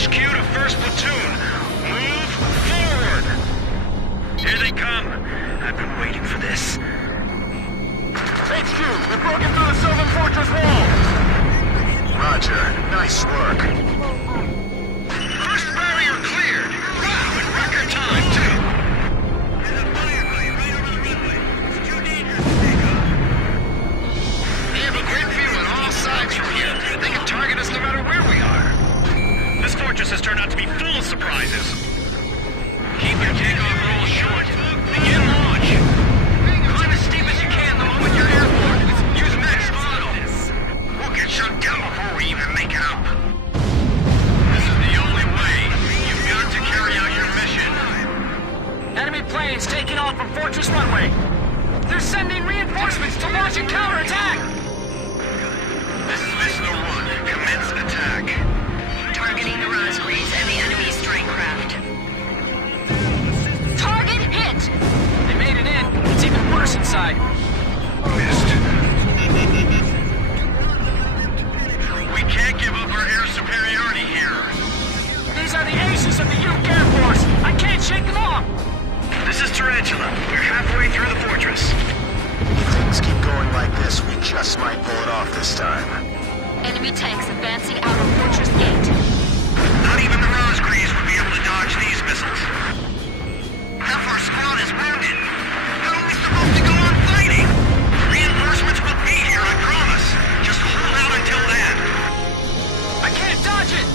HQ to 1st Platoon. Move forward! Here they come. I've been waiting for this. HQ, we've broken through the southern fortress wall! Roger. Nice work. First barrier cleared. Wow, in record time, too. They have a great view on all sides from here. They can target us no matter where we are. This fortress has turned out to be full of surprises. Keep your takeoff roll short. Begin launch. Climb as steep as you can the moment you're airborne. Use max throttle. We'll get shut down before we even make it up. This is the only way. You've got to carry out your mission. Enemy planes taking off from Fortress Runway. They're sending reinforcements to launch a counterattack. This is Listener 1. Commence attack. Targeting the Rosgreaves and the enemy strike craft. Target hit! They made it in. It's even worse inside. Missed. We can't give up our air superiority here. These are the aces of the Uke Air Force. I can't shake them off. This is Tarantula. We're halfway through the fortress. If things keep going like this, we just might pull it off this time. Enemy tanks advancing out of Fortress Gate. Not even the Rosgreaves would be able to dodge these missiles. Half our squad is wounded. How are we supposed to go on fighting? Reinforcements will be here, I promise. Just hold out until then. I can't dodge it!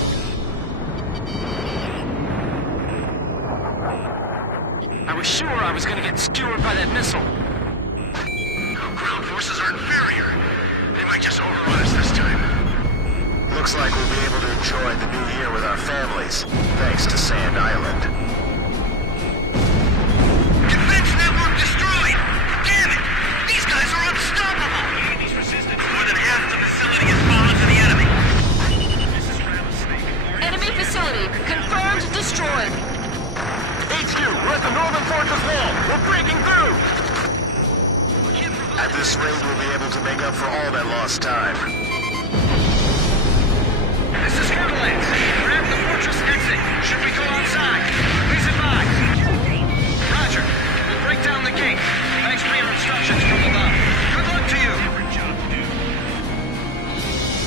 I was sure I was gonna get skewered by that missile. Ground forces are inferior. They might just overrun us this time. Looks like we'll be able to enjoy the new year with our families, thanks to Sand Island. Defense network destroyed! Damn it! These guys are unstoppable! More than half the facility is fallen to the enemy. Enemy facility confirmed destroyed. HQ, we're at the northern fortress wall. We're breaking through. At this rate, we'll be able to make up for all that lost time. This is Avalanche. We're at the fortress exit. Should we go outside? Please advise. Roger. We'll break down the gate. Thanks for your instructions from above. Good luck to you.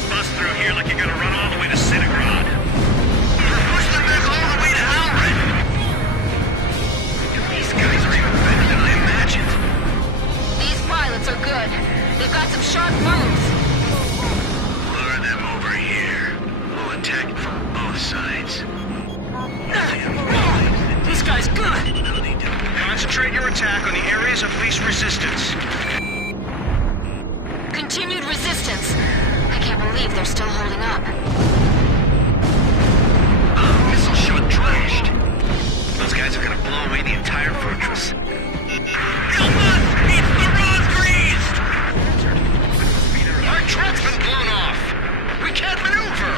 Bust through here like you're gonna run all the way to Centigrad. We're pushing them back all the way to Alred. These guys are even better than I imagined. These pilots are good. They've got some sharp moves. Lure them over here. We'll attack from both sides. This guy's good. Concentrate your attack on the areas of least resistance. Continued resistance. I can't believe they're still holding up. Missile shot trashed. Those guys are gonna blow away the entire fortress. Help us! It's the Rosgreaves! Our truck's been blown off. We can't maneuver.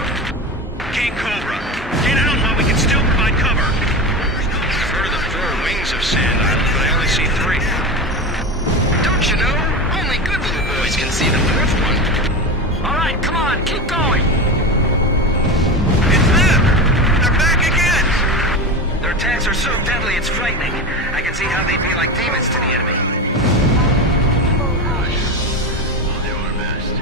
King Cobra, get out while we can still provide cover. I've heard of the 4 wings of Sand Island, but I only see 3. Don't you know? Only good little boys can see the 4th one. All right, come on, keep going. It's them! They're back again! Their tanks are so deadly, it's frightening. I can see how they'd be like demons to the enemy. We'll do our best.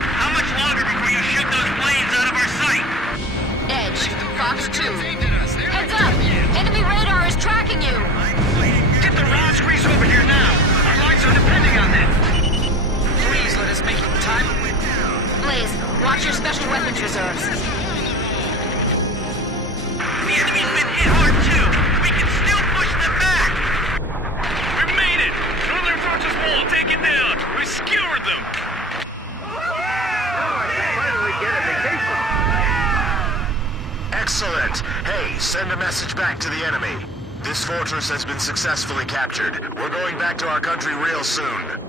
How much longer before you shoot those planes out of our sight? Edge, Fox 2. Heads up! Enemy radar is tracking you! Get the Rosgreaves over here now! Our lives are depending on them! Please let us make time. Blaze, watch your special weapons reserves. The enemy's been hit hard too! We can still push them back! We made it! Northern Fortress Wall taken down! We skewered them! Excellent! Hey, send a message back to the enemy. This fortress has been successfully captured. We're going back to our country real soon.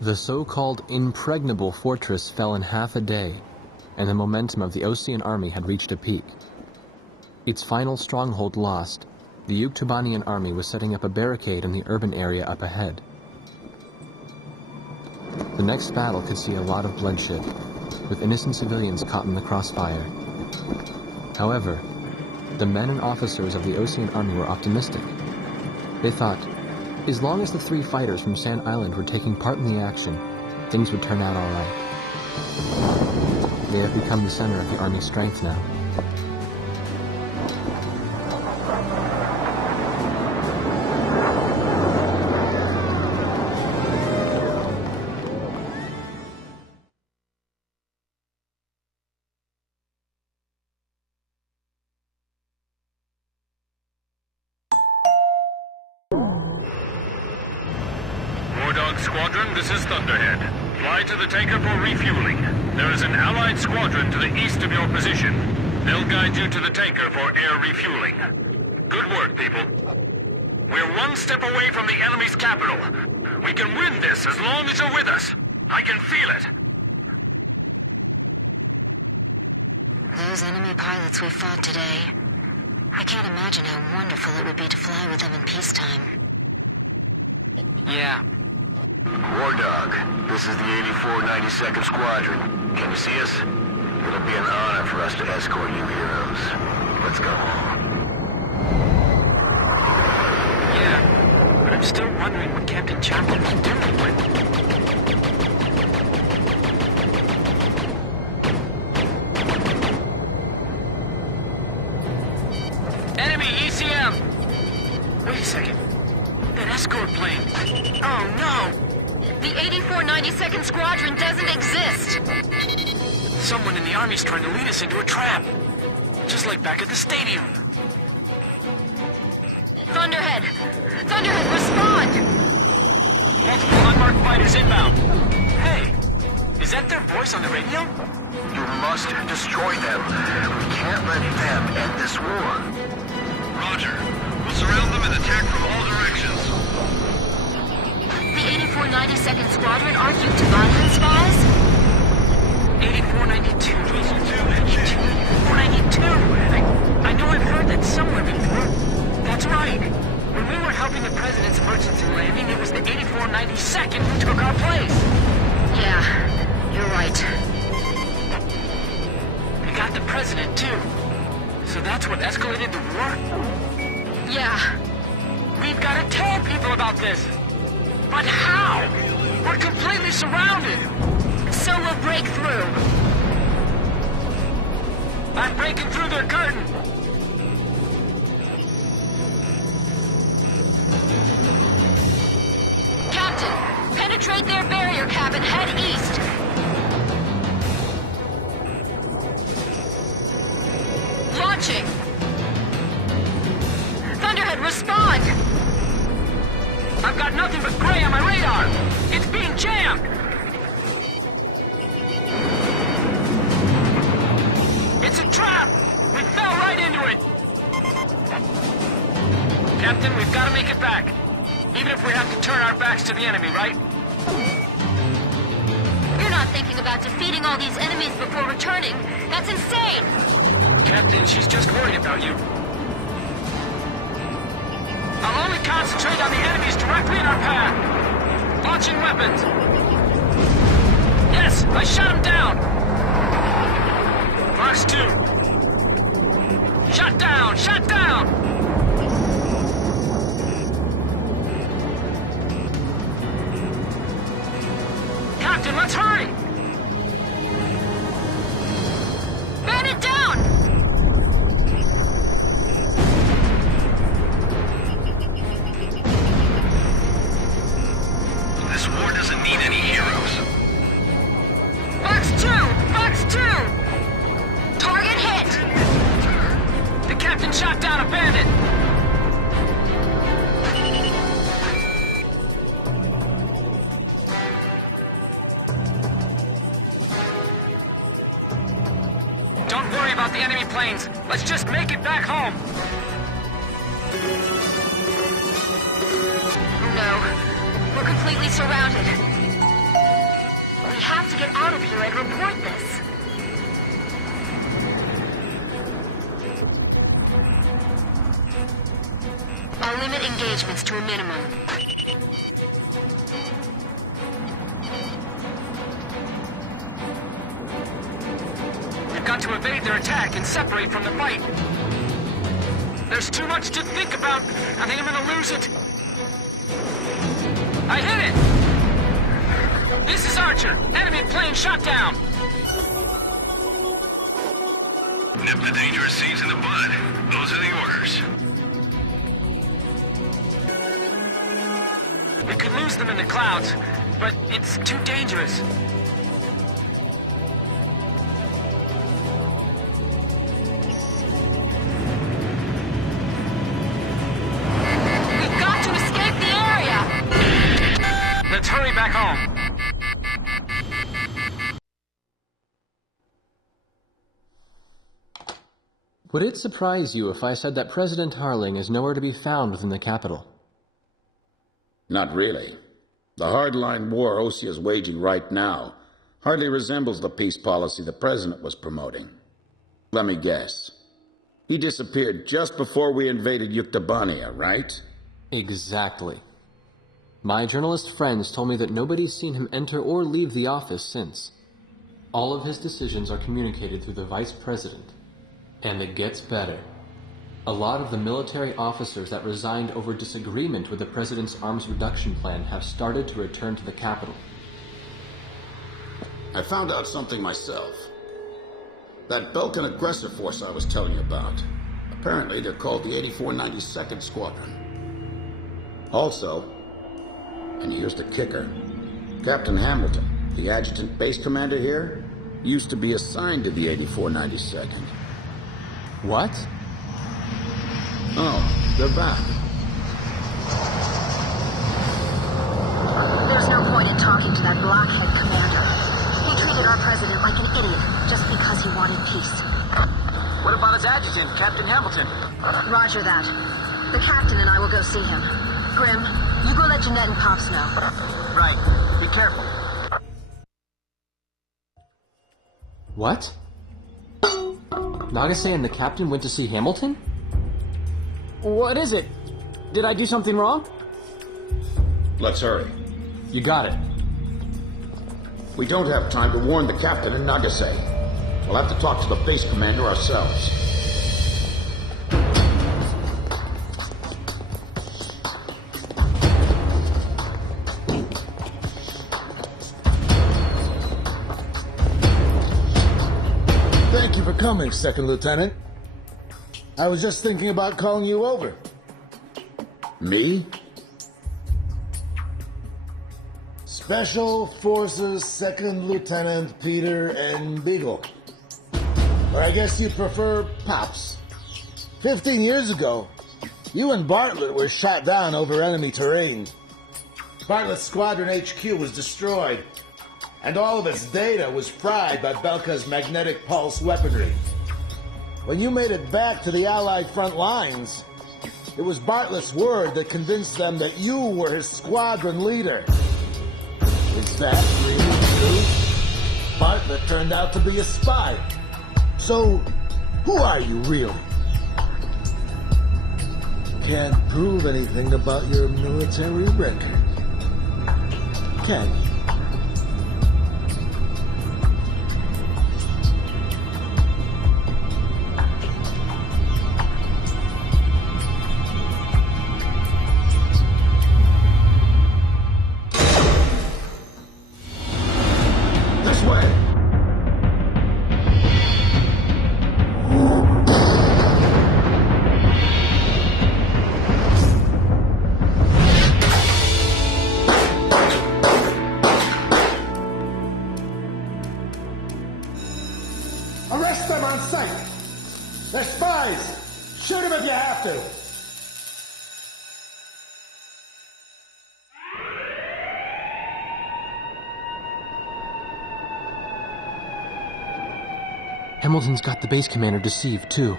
The so-called impregnable fortress fell in half a day, and the momentum of the Osean army had reached a peak. Its final stronghold lost, the Yuktubanian army was setting up a barricade in the urban area up ahead. The next battle could see a lot of bloodshed, with innocent civilians caught in the crossfire. However, the men and officers of the Ocean Army were optimistic. They thought, as long as the 3 fighters from Sand Island were taking part in the action, things would turn out all right. They have become the center of the Army's strength now. Squadron, this is Thunderhead. Fly to the tanker for refueling. There is an Allied squadron to the east of your position. They'll guide you to the tanker for air refueling. Good work, people. We're 1 step away from the enemy's capital. We can win this as long as you're with us. I can feel it. Those enemy pilots we fought today. I can't imagine how wonderful it would be to fly with them in peacetime. Yeah. War Dog, this is the 84 92nd Squadron. Can you see us? It'll be an honor for us to escort you heroes. Let's go home. Yeah, but I'm still wondering what Captain Chopper was doing with... Enemy ECM! Wait a second. That escort plane. Oh no! The 84 92nd Squadron doesn't exist! Someone in the Army's trying to lead us into a trap. Just like back at the stadium. Thunderhead! Thunderhead, respond! Multiple unmarked fighters inbound. Hey, is that their voice on the radio? You must destroy them. We can't let them end this war. Roger. We'll surround them and attack from all directions. The 84 92nd Squadron aren't Yuktubanian spies? 8492. 8492. I know I've heard that somewhere before. That's right. When we were helping the President's emergency landing, it was the 84 92nd who took our place. Yeah, you're right. We got the President, too. So that's what escalated the war? Yeah. We've got to tell people about this. But how? We're completely surrounded. So we'll break through. I'm breaking through their curtain. Captain, penetrate their barrier cap and head east. Launching. Thunderhead, respond. I've got nothing but gray on my radar. It's being jammed. It's a trap. We fell right into it. Captain, we've got to make it back. Even if we have to turn our backs to the enemy, right? You're not thinking about defeating all these enemies before returning. That's insane. Captain, she's just worried about you. I'll only concentrate on the enemies directly in our path. Launching weapons. Yes, I shot him down. Fox 2. Shot down, shot down. Captain, let's hurry. Man it down! This war doesn't need any heroes. Fox 2! Fox 2! Target hit! The captain shot down a bandit. Don't worry about the enemy planes. Let's just make it back home. No. We're completely surrounded. We have to get out of here and report this. limit engagements to a minimum. We've got to evade their attack and separate from the fight. There's too much to think about. I think I'm gonna lose it. I hit it! This is Archer. Enemy plane shot down. Nip the dangerous seeds in the bud. Those are the orders. We could lose them in the clouds, but it's too dangerous. We've got to escape the area! Let's hurry back home. Would it surprise you if I said that President Harling is nowhere to be found within the capital? Not really. The hardline war Osea is waging right now hardly resembles the peace policy the President was promoting. Let me guess. He disappeared just before we invaded Yuktabania, right? Exactly. My journalist friends told me that nobody's seen him enter or leave the office since. All of his decisions are communicated through the Vice President. And it gets better. A lot of the military officers that resigned over disagreement with the President's arms reduction plan have started to return to the capital. I found out something myself. That Belkan aggressor force I was telling you about. Apparently they're called the 8492nd Squadron. Also, and here's the kicker, Captain Hamilton, the adjutant base commander here, used to be assigned to the 8492nd. What? Oh, they're back. There's no point in talking to that blockhead commander. He treated our president like an idiot just because he wanted peace. What about his adjutant, Captain Hamilton? Roger that. The captain and I will go see him. Grim, you go let Jeanette and Pops know. Right. Be careful. What? Nagase and the captain went to see Hamilton? What is it? Did I do something wrong? Let's hurry. You got it. We don't have time to warn the captain in Nagase. We'll have to talk to the base commander ourselves. Thank you for coming, Second Lieutenant. I was just thinking about calling you over. Me? Special Forces Second Lieutenant Peter N. Beagle. Or I guess you prefer Pops. 15 years ago, you and Bartlett were shot down over enemy terrain. Bartlett's Squadron HQ was destroyed, and all of its data was fried by Belka's magnetic pulse weaponry. When you made it back to the Allied front lines, it was Bartlett's word that convinced them that you were his squadron leader. Is that really true? Bartlett turned out to be a spy. So, who are you really? Can't prove anything about your military record, can you? Arrest them on sight! They're spies! Shoot them if you have to! Hamilton's got the base commander deceived, too.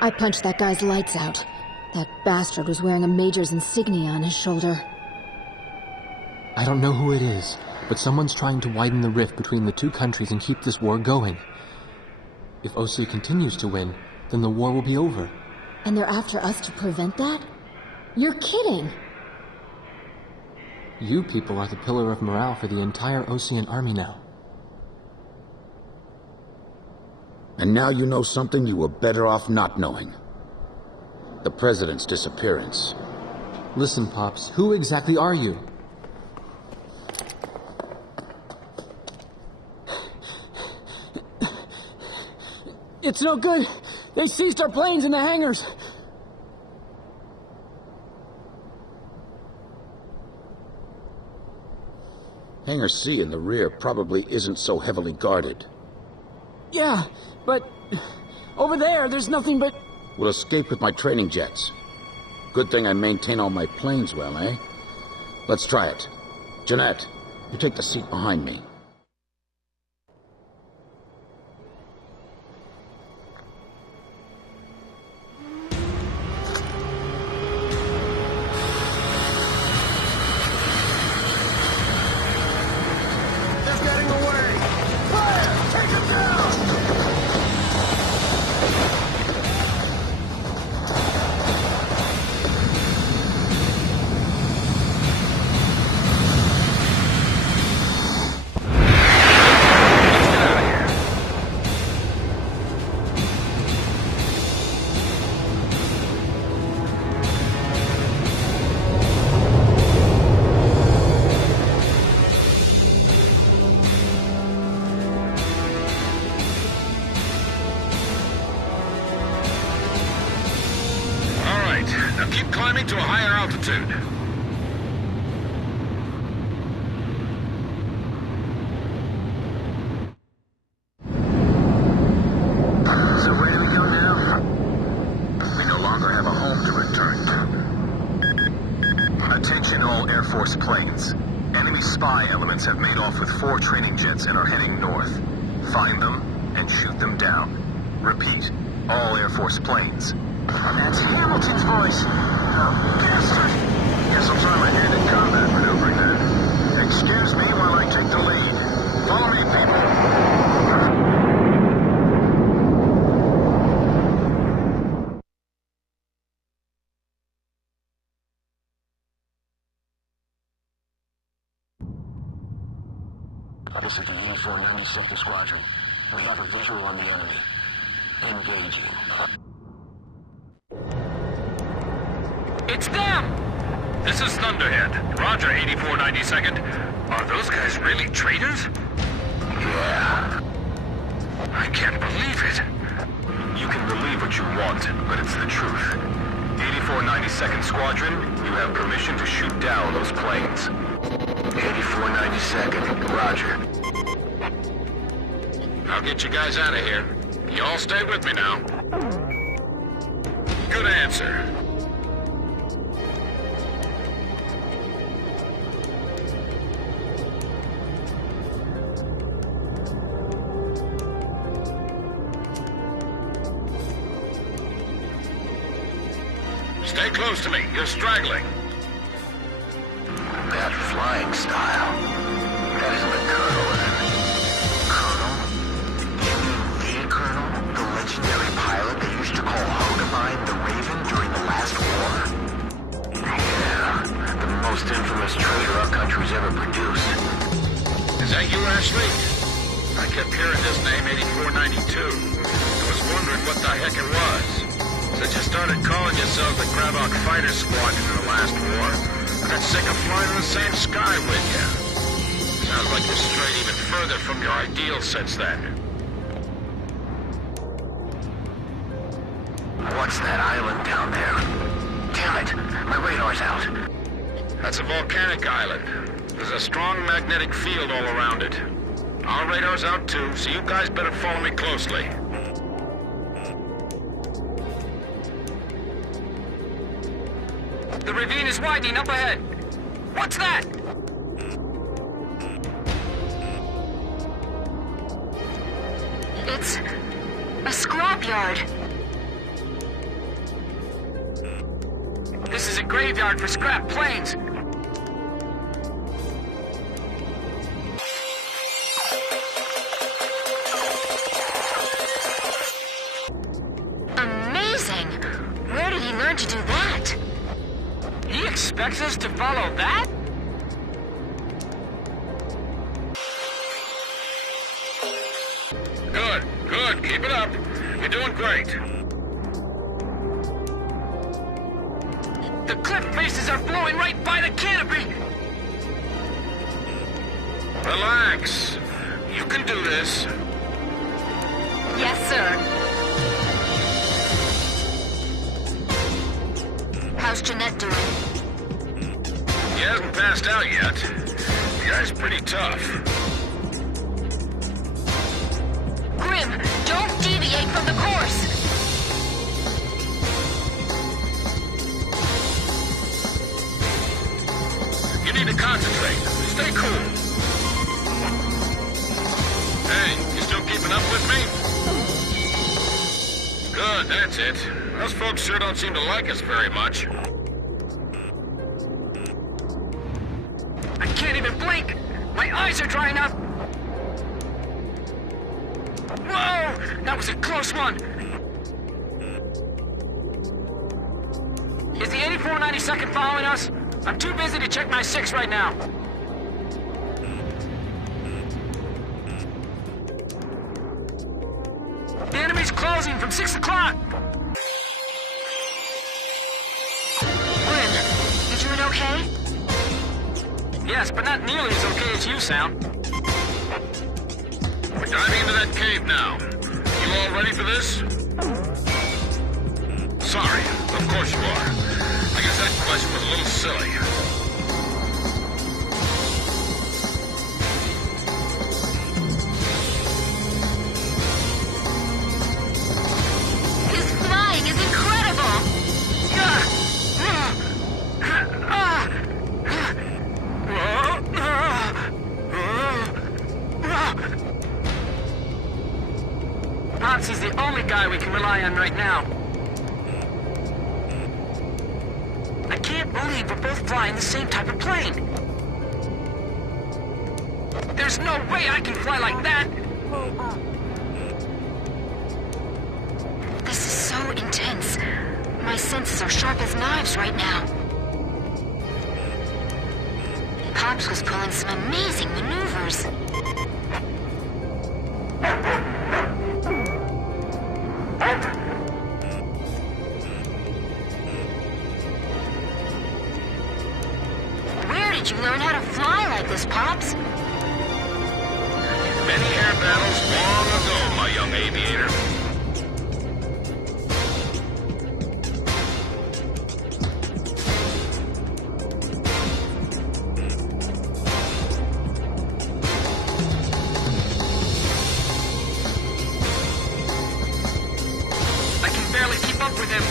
I punched that guy's lights out. That bastard was wearing a major's insignia on his shoulder. I don't know who it is, but someone's trying to widen the rift between the two countries and keep this war going. If Osea continues to win, then the war will be over. And they're after us to prevent that? You're kidding. You people are the pillar of morale for the entire Osean army now. And now you know something you were better off not knowing. The President's disappearance. Listen, Pops, who exactly are you? It's no good. They seized our planes in the hangars. Hangar C in the rear probably isn't so heavily guarded. Yeah, but over there's nothing but... We'll escape with my training jets. Good thing I maintain all my planes well, eh? Let's try it. Jeanette, you take the seat behind me. Now keep climbing to a higher altitude. So where do we go now? We no longer have a home to return to. Attention all Air Force planes. Enemy spy elements have made off with 4 training jets and are heading north. Find them and shoot them down. Repeat, all Air Force planes. That's Hamilton's voice. Bastard. Guess I'll try my hand at combat maneuvering then. Excuse me while I take the lead. Follow me, people. This is the E-492nd Squadron. We have a visual on the enemy. Engaging. It's them! This is Thunderhead. Roger, 8492nd. Are those guys really traitors? Yeah. I can't believe it. You can believe what you want, but it's the truth. 8492nd Squadron, you have permission to shoot down those planes. 8492nd, Roger. I'll get you guys out of here. You all stay with me now. Good answer. Stay close to me. You're straggling. That flying style. That isn't the Colonel, then. Colonel? You mean the Colonel? The legendary pilot they used to call Hodemine the Raven during the last war? Yeah, the most infamous traitor our country's ever produced. Is that you, Ashley? I kept hearing this name, 8492. I was wondering what the heck it was. Since you started calling yourselves the Gravok Fighter Squadron in the last war, I got sick of flying in the same sky with you. Sounds like you're strayed even further from your ideals since then. What's that island down there? Damn it, my radar's out. That's a volcanic island. There's a strong magnetic field all around it. Our radar's out too, so you guys better follow me closely. The ravine is widening up ahead. What's that? It's a scrapyard. This is a graveyard for scrap planes. Amazing! Where did he learn to do that? expects us to follow that? Good, good. Keep it up. You're doing great. The cliff faces are blowing right by the canopy! Relax. You can do this. Yes, sir. How's Jeanette doing? He hasn't passed out yet. The guy's pretty tough. Grim, don't deviate from the course! You need to concentrate. Stay cool. Hey, you still keeping up with me? Good, that's it. Those folks sure don't seem to like us very much. I can't even blink! My eyes are drying up! Whoa! That was a close one! Is the 8492nd following us? I'm too busy to check my 6 right now. The enemy's closing from 6 o'clock! Grim, you doing okay? Yes, but not nearly as okay as you sound. We're diving into that cave now. You all ready for this? Sorry, of course you are. I guess that question was a little silly. His flying is incredible! Popsy's the only guy we can rely on right now. I can't believe we're both flying the same type of plane. There's no way I can fly like that! This is so intense. My senses are sharp as knives right now. Pops was pulling some amazing maneuvers. Where did you learn how to fly like this, Pops? Many air battles long ago, my young aviator. I can barely keep up with him.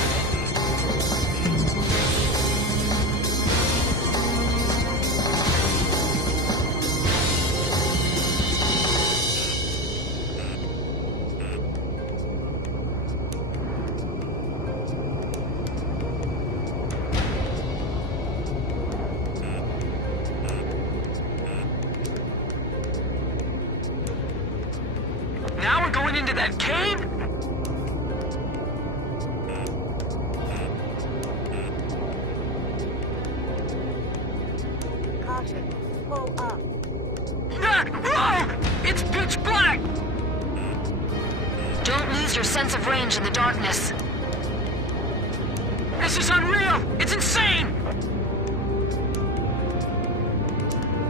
Now we're going into that cave? Caution. Pull up. Whoa! It's pitch black! Don't lose your sense of range in the darkness. This is unreal! It's insane!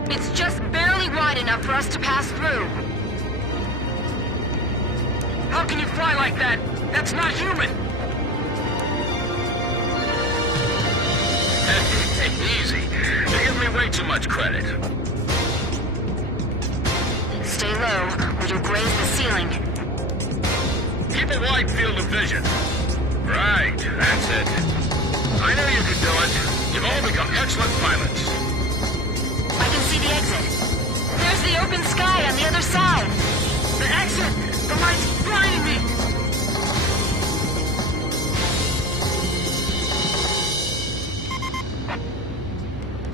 It's just barely wide enough for us to pass through. How can you fly like that? That's not human! Easy. You give me way too much credit. Stay low, or you'll graze the ceiling. Keep a wide field of vision. Right, that's it. I know you can do it. You've all become excellent pilots. I can see the exit. There's the open sky on the other side. The exit! The light's blinding me!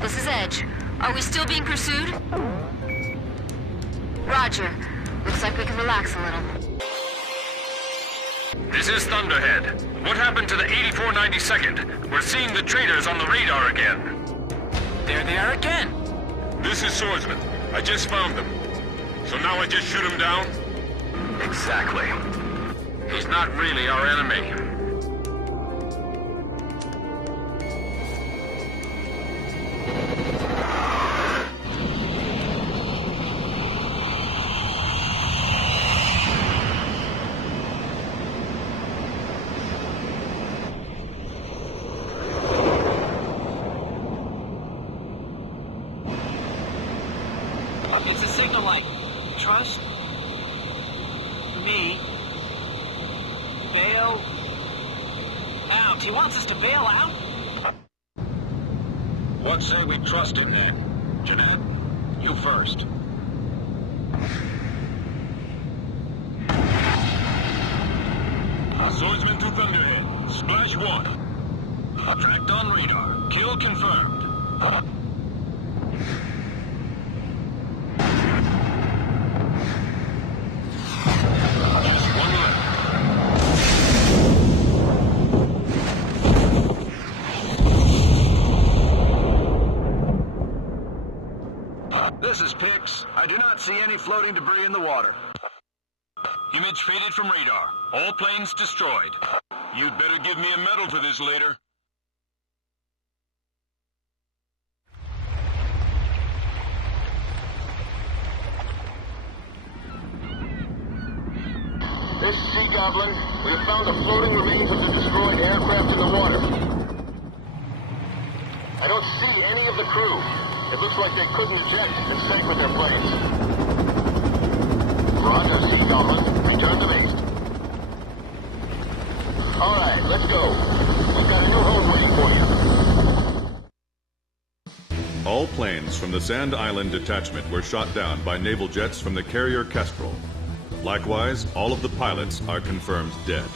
This is Edge. Are we still being pursued? Roger. Looks like we can relax a little. This is Thunderhead. What happened to the 8492nd? We're seeing the traitors on the radar again. There they are again. This is Swordsman. I just found them. So now I just shoot him down? Exactly. He's not really our enemy. It's a signal light. Trust me. Bail out. He wants us to bail out? What say we trust him then? Jeanette, you first. Swordsman to Thunderhead. Splash 1. Tracked on radar. Kill confirmed. This is Pix. I do not see any floating debris in the water. Image faded from radar. All planes destroyed. You'd better give me a medal for this later. This is Sea Goblin. We have found the floating remains of the destroyed aircraft in the water. I don't see any of the crew. It looks like they couldn't eject and sank with their planes. Roger, Sea Goblin. Return to me. All right, let's go. We've got a new home waiting for you. All planes from the Sand Island detachment were shot down by naval jets from the carrier Kestrel. Likewise, all of the pilots are confirmed dead.